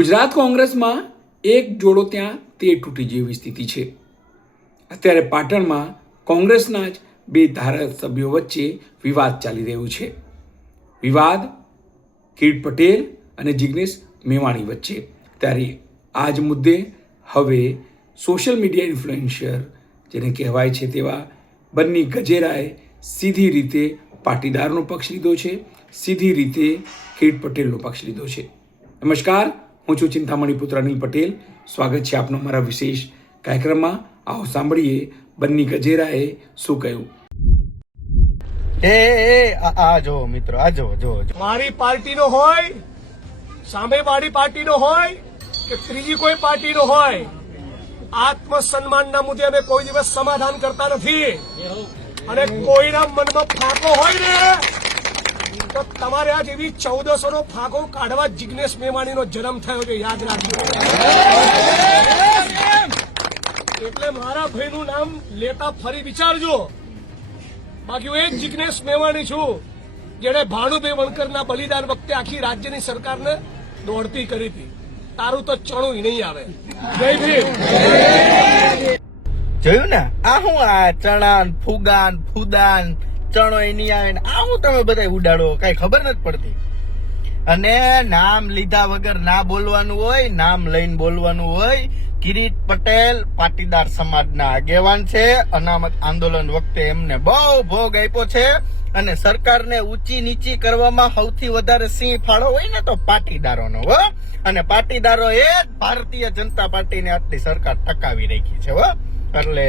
ગુજરાત કોંગ્રેસમાં એક જોડો ત્યાં તે તૂટી જેવી સ્થિતિ છે. અત્યારે પાટણમાં કોંગ્રેસના જ બે ધારાસભ્યો વચ્ચે વિવાદ ચાલી રહ્યું છે. વિવાદ કિરીટ પટેલ અને જિગ્નેશ મેવાણી વચ્ચે. ત્યારે આ જ મુદ્દે હવે સોશિયલ મીડિયા ઇન્ફ્લુએન્સર જેને કહેવાય છે તેવા બન્ની ગજેરાએ સીધી રીતે પાટીદારનો પક્ષ લીધો છે, સીધી રીતે કિરીટ પટેલનો પક્ષ લીધો છે. નમસ્કાર, હું છું ચિંતામણી પુત્ર અનિલ પટેલ. સ્વાગત છે આપનો મારા વિશેષ કાર્યક્રમમાં. આવો સાંભળીએ બન્ની ગજેરાએ શું કહ્યું. આ જો મિત્રો, આ જો મારી પાર્ટીનો હોય, સામે મારી પાર્ટીનો હોય કે ત્રીજી કોઈ પાર્ટીનો હોય, આત્મસન્માનના મુદ્દે અમે કોઈ દિવસ સમાધાન કરતા નથી. અને કોઈના મનમાં ફાંકો હોય ને તો તમારે આ જેવી 1400 નો ફાંકો કાઢવા જિગ્નેશ મેવાણીનો જન્મ થયો છે, યાદ રાખજો. એટલે મારા ભાઈનું નામ લેતા ફરી વિચારજો. બાકી હું એ જ જિગ્નેશ મેવાણી છું જેને ભાનુભાઈ વણકરના બલિદાન વખતે આખી રાજ્યની સરકારને દોડતી કરી હતી. તારું તો ચણું નહીં આવે. જય ભીમ. જોયું ને આ હું આ ચણાન ફુગાન ફુદાન ચણો નહીં આવે ને આ હું તમે બધા ઉડાડો, કઈ ખબર નથી પડતી. અને નામ લીધા વગર ના બોલવાનું હોય, નામ લઈને બોલવાનું હોય. કિરીટ પટેલ પાટીદાર સમાજના આગેવાન છે. અનામત આંદોલન વખતે એમને બહુ ભોગ આપ્યો છે. અને સરકારને ઊંચી નીચી કરવામાં સૌથી વધારે સિંહ ફાળો હોય ને તો પાટીદારોનો હો. અને પાટીદારો એ જ ભારતીય જનતા પાર્ટીને આટલી સરકાર ટકાવી રાખી છે હો. એટલે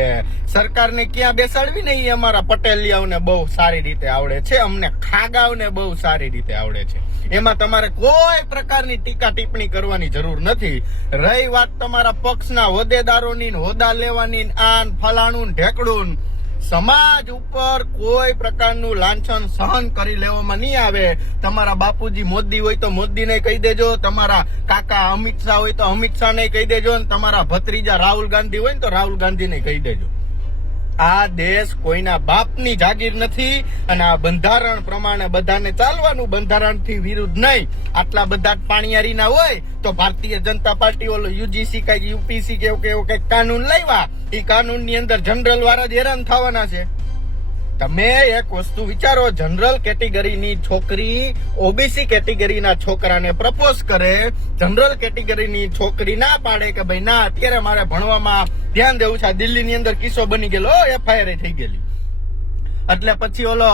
સરકારને ક્યાં બેસાડવી ને એ અમારા પટેલિયાઓને બહુ સારી રીતે આવડે છે. અમને ખાગાવને બહુ સારી રીતે આવડે છે. એમાં તમારે કોઈ પ્રકારની ટીકા ટિપ્પણી કરવાની જરૂર નથી. રહી વાત તમારા પક્ષના હોદ્દેદારોની, હોદ્દા લેવાની, આન ફલાણું ઢેકડું, સમાજ ઉપર કોઈ પ્રકારનું લાંછન સહન કરી લેવામાં નહીં આવે. તમારા બાપુજી મોદી હોય તો મોદીને કહી દેજો, તમારા કાકા અમિત શાહ હોય તો અમિત શાહને કહી દેજો, અને તમારા ભત્રીજા રાહુલ ગાંધી હોય ને તો રાહુલ ગાંધીને કહી દેજો. આ દેશ કોઈના બાપની જાગીર નથી. અને આ બંધારણ પ્રમાણે બધાને ચાલવાનું, બંધારણથી વિરુદ્ધ નહીં. આટલા બધા પાણીયારીના હોય તો ભારતીય જનતા પાર્ટી ઓલો યુજીસી કઈ યુપીસી કે એવું કઈક કાનૂન લાવ્યા. એ કાનૂન ની અંદર જનરલ વાળા જ હેરાન થવાના છે. તમે એક વસ્તુ વિચારો, જનરલ કેટેગરીની છોકરી ઓબીસી કેટેગરીના છોકરાને પ્રપોઝ કરે, જનરલ કેટેગરીની છોકરી ના પાડે કે ભાઈ ના અત્યારે મારે ભણવામાં ધ્યાન દેવું છે. દિલ્હીની અંદર કિસ્સો બની ગયેલો, એફઆઈઆર થઈ ગયેલી. એટલે પછી ઓલો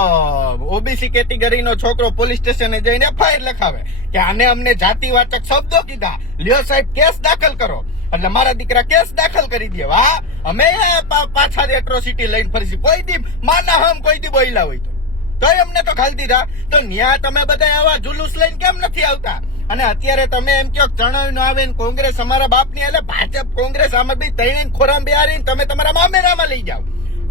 ઓબીસી કેટેગરીનો છોકરો પોલીસ સ્ટેશને જઈને એફઆઈઆર લખાવે કે આને અમને જાતિવાચક શબ્દો કીધા, લ્યો સાહેબ કેસ દાખલ કરો. એટલે મારા દીકરા કેસ દાખલ કરી દે. વાહ, અમે પાછા એટ્રોસિટી લઈને ફરીશું. કોઈ દી માના હમ કોઈ દી બોયલા હોય તો અમને તો ખાલી દીધા. તો ન્યા તમે બધા આવા જુલુસ લઈને કેમ નથી આવતા? અને અત્યારે તમે એમ કહો ચણાવ ન આવે ને કોંગ્રેસ અમારા બાપની, એટલે ભાજપ કોંગ્રેસ આમાં બી ત્રણે ખોરામ બેહારીને તમે તમારા મામેરામાં લઈ જાઓ.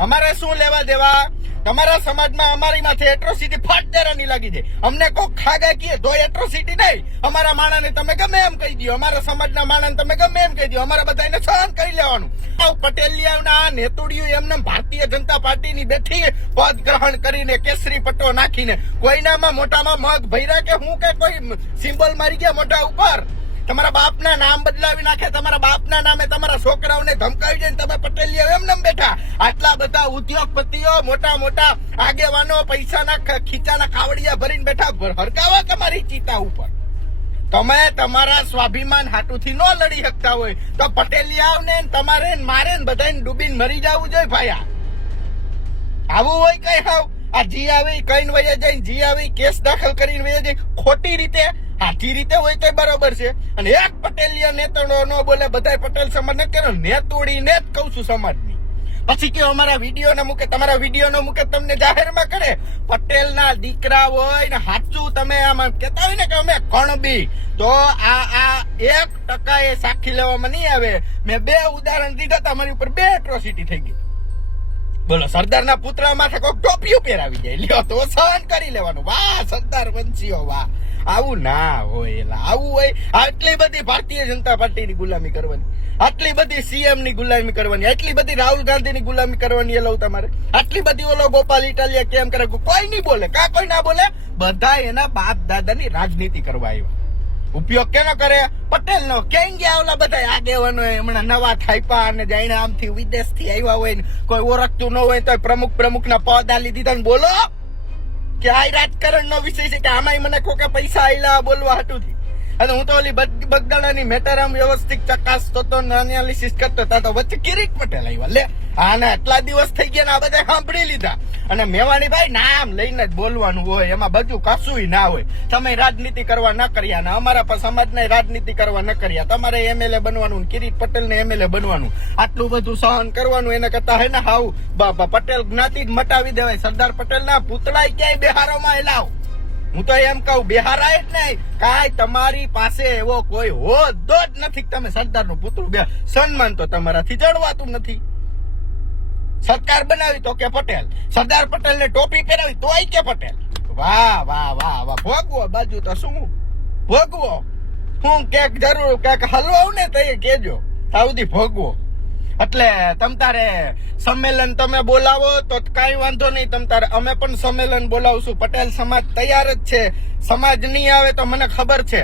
અમારે શું લેવા દેવા? તમારા સમાજમાં અમારી માથે એટ્રોસિટી ફાટદારાની લાગી જાય. અમને કોઈ ખાગા કીએ તો એટ્રોસિટી નહીં. અમારા માણસને તમે ગમે એમ કહી દો, અમારા સમાજના માણસને તમે ગમે એમ કહી દો, અમારા બધાને સહન કરી લેવાનું. પટેલિયાના નેતુડીઓ એમને ભારતીય જનતા પાર્ટીની બેઠી પદ ગ્રહણ કરીને કેસરી પટ્ટો નાખીને કોઈનામાં મોટામાં મગ ભર્યા કે હું કે કોઈ સિમ્બોલ મારી ગયા મોઢા ઉપર. તમારા બાપના નામ બદલાવી નાખે, તમારા બાપના નામે તમારા છોકરાઓને ધમકાવી જાય. તમે પટેલિયા એમને બેઠા. આટલા બધા ઉદ્યોગપતિઓ, મોટા મોટા આગેવાનો પૈસાના ખીચાના ખાવડિયા ભરીને બેઠા. હરકાવા તમારી ચિતા ઉપર. તમે તમારા સ્વાભિમાન હાટુથી ન લડી શકતા હોય તો પટેલિયાઓને તમારે મારે બધાને ડૂબીને મરી જવું જોઈએ ભાયા. આવું હોય કઈ હાવ આ જી આવી કઈ વયા જાય, જી આવી કેસ દાખલ કરીને વયા જાય ખોટી રીતે. આથી રીતે હોય તો બરોબર છે. અને એક પટેલિયા નેતો ન બોલે, બધા પટેલ સમાજ ને કે નેતોડીને જ કઉ છું સમાજની. પછી કે અમારા વિડીયો ને મૂકે, તમારા વિડીયો નો મૂકે, તમને જાહેરમાં કરે. પટેલ ના દીકરા હોય ને સાચું તમે આમાં કેતા હોય ને કે અમે કણબી, તો આ 1% એ સાક્ષી લેવામાં નહીં આવે. મેં 2 ઉદાહરણ દીધા, તમારી ઉપર 2 એટ્રોસિટી થઈ ગઈ. બોલો, સરદારના પુતળા માથે કોઈ ટોપિયું પહેરાવી જાય, લ્યો તો સહન કરી લેવાનું. વાહ સરદાર વંશીઓ, વાહ. આવું ના હોય. એલા આવું હોય આટલી બધી ભારતીય જનતા પાર્ટીની ગુલામી કરવાની, આટલી બધી સીએમ ની ગુલામી કરવાની, આટલી બધી રાહુલ ગાંધીની ગુલામી કરવાની. એલો તમારે આટલી બધી ઓલો ગોપાલ ઇટાલિયા કેમ કરે? કોઈ નહીં બોલે. કા કોઈ ના બોલે? બધા એના બાપ દાદાની રાજનીતિ કરવા આવ્યા. ઉપયોગ કેનો કરે? પટેલનો. ક્યાં ગયા ઓલા બધા આગેવાનો હમણાં નવા થાયપા અને જાણે આમથી વિદેશથી આવ્યા હોય ને કોઈ ઓળખતું ન હોય તો પ્રમુખના પદ આલી દીધા ને બોલો કે આ રાજકારણનો વિષય છે કે આમાંય મને કોકે પૈસા આયલા બોલવા હાટુથી. અને હું તો ઓલી બગદાણાની મેટર આમ વ્યવસ્થિત ચકાસતો તો એનાલિસિસ કરતો હતા તો વચ્ચે કિરીટ પટેલ આવ્યા. લે આને આટલા દિવસ થઈ ગયા ને આ બધા સાંભળી લીધા. અને મેવાણી ભાઈ નામ લઈને જ બોલવાનું હોય, એમાં બધું કશુંય ના હોય. તમે રાજનીતિ કરવા ન કર્યા ને અમારા પર સમાજને રાજનીતિ કરવા ન કર્યા. તમારે એમએલએ બનવાનું, કિરીટ પટેલ ને એમએલએ બનવાનું, આટલું બધું સહન કરવાનું. એને કરતા હે ને હાવ પટેલ જ્ઞાતિ જ મટાવી દેવાય. સરદાર પટેલ ના પૂતળા ક્યાંય બિહારોમાં એલાવ. હું તો એમ કહું બિહારાય જ નહીં કાંઈ તમારી પાસે એવો કોઈ હોદ્દો જ નથી કે તમે સરદારનું પૂતળું બે સન્માન તો તમારાથી જળવાતું નથી. સરકાર બનાવી તો કે પટેલ, સરદાર પટેલ ને ટોપી પહેરાવી તોય કે પટેલ. વાહ વાહ વાહ વાહ. ભોગવો બાજુ તો શું ભોગવો. હું ક્યાંક જરૂર ક્યાંક હલવાવું ને તો એ કેજો સાઉદી ભોગવો. એટલે તમ તારે સંમેલન તમે બોલાવો તો કઈ વાંધો નહીં. તમ તારે અમે પણ સંમેલન બોલાવશું. પટેલ સમાજ તૈયાર જ છે. સમાજ નહીં આવે તો મને ખબર છે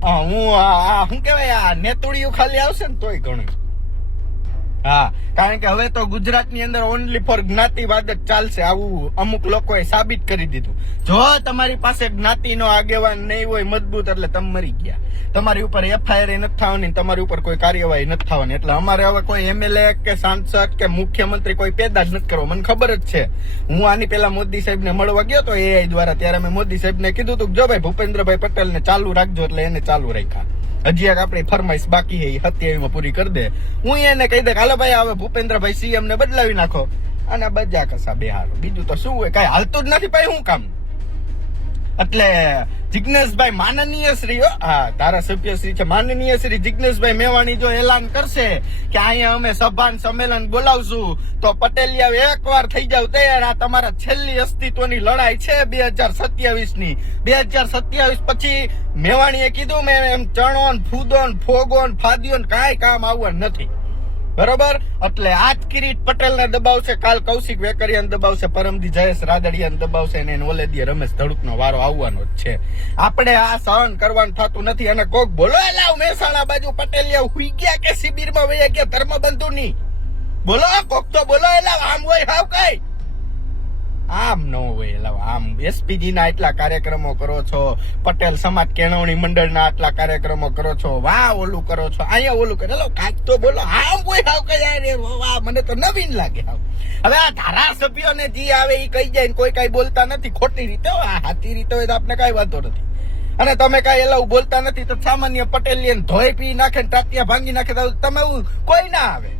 હું શું કેવાય આ નેતુડિયું ખાલી આવશે ને તોય ઘણું. હા, કારણ કે હવે તો ગુજરાતની અંદર ઓનલી ફોર જ્ઞાતિવાદ જ ચાલશે. આવું અમુક લોકોએ સાબિત કરી દીધું. જો તમારી પાસે જ્ઞાતિનો આગેવાન નહીં હોય મજબૂત એટલે તમે મરી ગયા. તમારી ઉપર એફઆઈઆર નથી થવાની, તમારી ઉપર કોઈ કાર્યવાહી નથી થવાની. એટલે અમારે હવે કોઈ એમએલએ કે સાંસદ કે મુખ્યમંત્રી કોઈ પેદા જ નથી કરવો. મને ખબર જ છે. હું આની પેલા મોદી સાહેબ ને મળવા ગયો તો એઆઈ દ્વારા, ત્યારે મેં મોદી સાહેબ ને કીધું હતું જો ભાઈ ભૂપેન્દ્રભાઈ પટેલ ને ચાલુ રાખજો. એટલે એને ચાલુ રાખ્યા. હજી એક આપણી ફરમાઈશ બાકી છે એ 27 માં પૂરી કરી દે. હું એને કહી દે હાલો ભાઈ હવે ભૂપેન્દ્રભાઈ સીએમ ને બદલાવી નાખો અને બજા કસા બેહારો. બીજું તો શું હોય, કઈ હાલતું જ નથી ભાઈ. શું કામ? એટલે જિજ્ઞેશભાઈ માનનીય શ્રી, હા ધારાસભ્ય શ્રી છે માનનીય શ્રી જિજ્ઞેશભાઈ મેવાણી જો એલાન કરશે કે અહીંયા અમે સભા સંમેલન બોલાવશું તો પટેલિયા એકવાર થઈ જાવ તૈયાર. આ તમારા છેલ્લી અસ્તિત્વની લડાઈ છે 2027 ની. 2027 પછી મેવાણીએ કીધું મેં એમ ચણો ને ફૂદો ને ફોગો ને ફાદ્યો ને કાંઈ કામ આવવાનું નથી. બરોબર? એટલે આજ કિરીટ પટેલ ને દબાવશે, કાલ કૌશિક વેકરિયા ને દબાવશે, પરમદી જયેશ રાદડિયા ને દબાવશે અને ઓલેદી રમેશ ધડુક નો વારો આવવાનો જ છે. આપણે આ સહન કરવાનું થતું નથી. અને કોક બોલો લાવ મહેસાણા બાજુ પટેલિયા હુઈ ગયા કે શિબિરમાં વયા ગયા ધર્મબંધુ ની બોલો. કોક તો બોલો લાવ. આમ હોય હાવ કઈ આમ ન હોય લાવ. આમ એસપીજી ના એટલા કાર્યક્રમો કરો છો, પટેલ સમાજ કેળવણી મંડળના આટલા કાર્યક્રમો કરો છો, વાહ ઓલું કરો છો, અહીંયા ઓલું કરે. કાંઈક તો બોલો. આમ કોઈ હાવ કઈ વાહ મને તો નવીન લાગે. હવે આ ધારાસભ્યોને જે આવે એ કહી જાય કોઈ કઈ બોલતા નથી ખોટી રીતે. સાચી રીતે હોય તો આપણે કઈ વાંધો નથી. અને તમે કઈ એલાવું બોલતા નથી તો સામાન્ય પટેલિયન ધોઈ પી નાખે ટાટિયા ભાંગી નાખે તો તમે કોઈ ના આવે.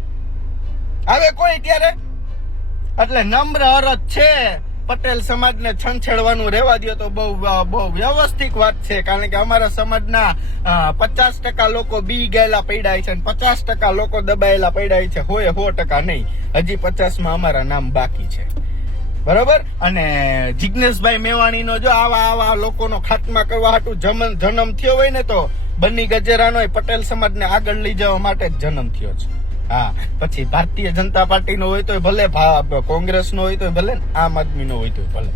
આવે કોઈ ત્યારે? એટલે નમ્ર અરજ છે પટેલ સમાજને છંછેડવાનું રહેવા દો તો બહુ વ્યવસ્થિત વાત છે. કારણ કે અમારા સમાજના 50% લોકો બી ગયેલા પડ્યા છે અને 50% લોકો દબાયેલા પડ્યા છે. 100% નહીં. હજી 50% અમારા નામ બાકી છે. બરોબર? અને જિજ્ઞેશભાઈ મેવાણી નો જો આવા લોકોનો ખાત્મા કરવા હાટુ જન્મ થયો હોય ને તો બન્ની ગજેરાનો પટેલ સમાજને આગળ લઈ જવા માટે જ જન્મ થયો છે. હા, પછી ભારતીય જનતા પાર્ટી નો હોય તો ભલે, કોંગ્રેસ નો હોય તો ભલે, આમ આદમી નો હોય તો ભલે.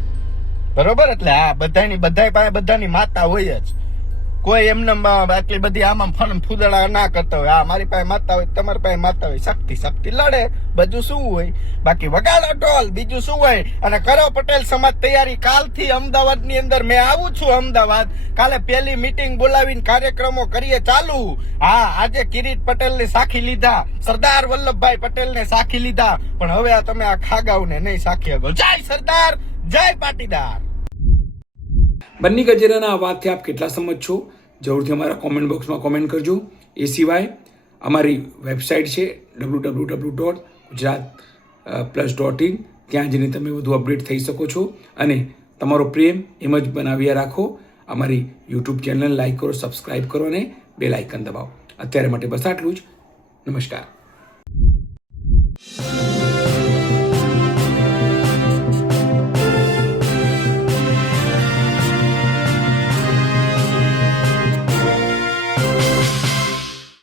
બરોબર? એટલે આ બધાની માતા હોય જ. કોઈ એમને આટલી બધી આમાં ફૂદડા ના કરતા હોય. આ મારી પાસે માતા હોય, તમારી પાસે માતા હોય, શક્તિ લડે. બધું શું હોય? બાકી વગાડો ઢોલ, બીજું શું હોય? અને કરો પટેલ સમાજ તૈયારી. કાલથી અમદાવાદ ની અંદર મેં આવું છું. અમદાવાદ કાલે પહેલી મીટિંગ બોલાવીને કાર્યક્રમો કરીએ ચાલુ. હા, આજે કિરીટ પટેલ ને સાખી લીધા, સરદાર વલ્લભભાઈ પટેલ ને સાખી લીધા, પણ હવે આ તમે આ ખાગાવ ને નહીં સાખી શકો. જય સરદાર, જય પાટીદાર. બન્ની ગજેરાના આ વાતથી આપ કેટલા સમજ છો જરૂરથી અમારા કોમેન્ટ બોક્સમાં કોમેન્ટ કરજો. એ સિવાય અમારી વેબસાઇટ છે www.gujaratplus.in. ત્યાં જઈને તમે વધુ અપડેટ થઈ શકો છો અને તમારો પ્રેમ એમ જ બનાવ્યા રાખો. અમારી યુટ્યુબ ચેનલ લાઈક કરો, સબસ્ક્રાઈબ કરો અને બેલ આઇકન દબાવો. અત્યારે માટે બસ આટલું જ. નમસ્કાર.